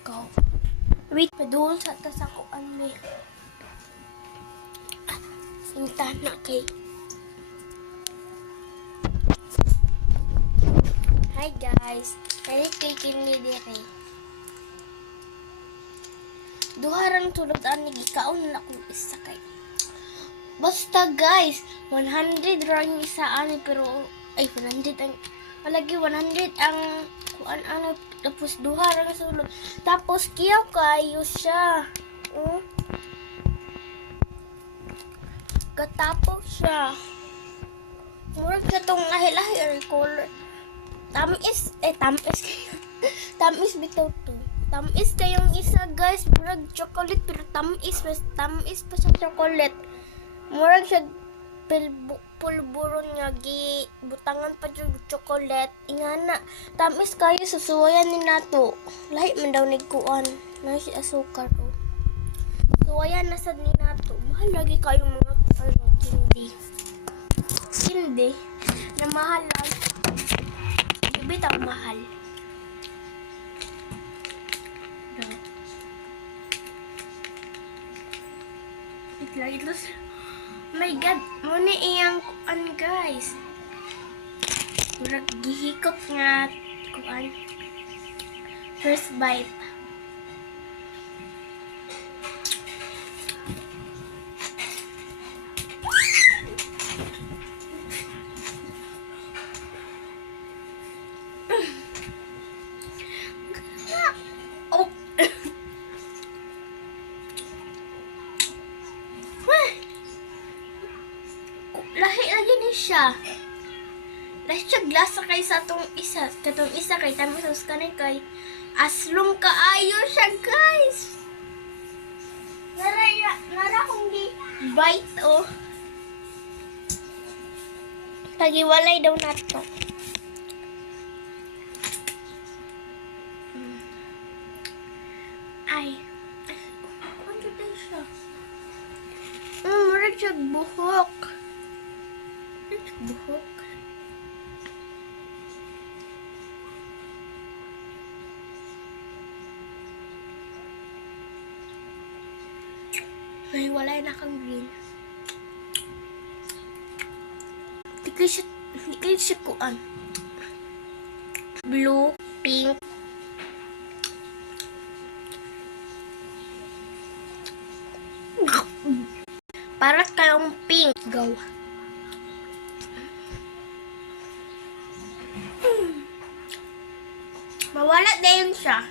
Go. Wait, padul sa tas ako me. Sinta na kay. Hi guys. Kaya kay kini dire. Duharang tulad ani gikaon na akong isa kay. Basta guys, 100 rang isa ani pero ay 100 ang palagi 100 ang kuan ano tapos duharang sulod. Tapos kiyaw kayo siya. Katapos siya. Murag ka tong lahi-lahi color. Tamis tamis bitaw to. Tamis kayong isa guys, murag chocolate pero tamis pa sa chocolate. Murag siya pulburon nga gi butangan pa jud chocolate. Ingana tamis kayo susuwayan ni nato. Lahi man daw ni kuan. Na si asukar oh. Suwayan na sad ni nato. Mahal lagi kayo mga hindi na mahal lang. Bitaw mahal. Itlaitos. My God, muna iyang kuan guys. Murag gihikot nga kuan. First bite. Lahi lagi ni siya. Lahi siya glasa kay sa atong isa. Katong isa kay tamis sa kanay kay aslong kaayo siya guys. Nara kong di bite oh. Pagiwalay daw nato. Ay. Ano daw siya? Murag siya buhok. Buhok. May walay na kang green. Di kayo siya kuan. Blue, pink. Para kayong pink. Go. Mawala din siya.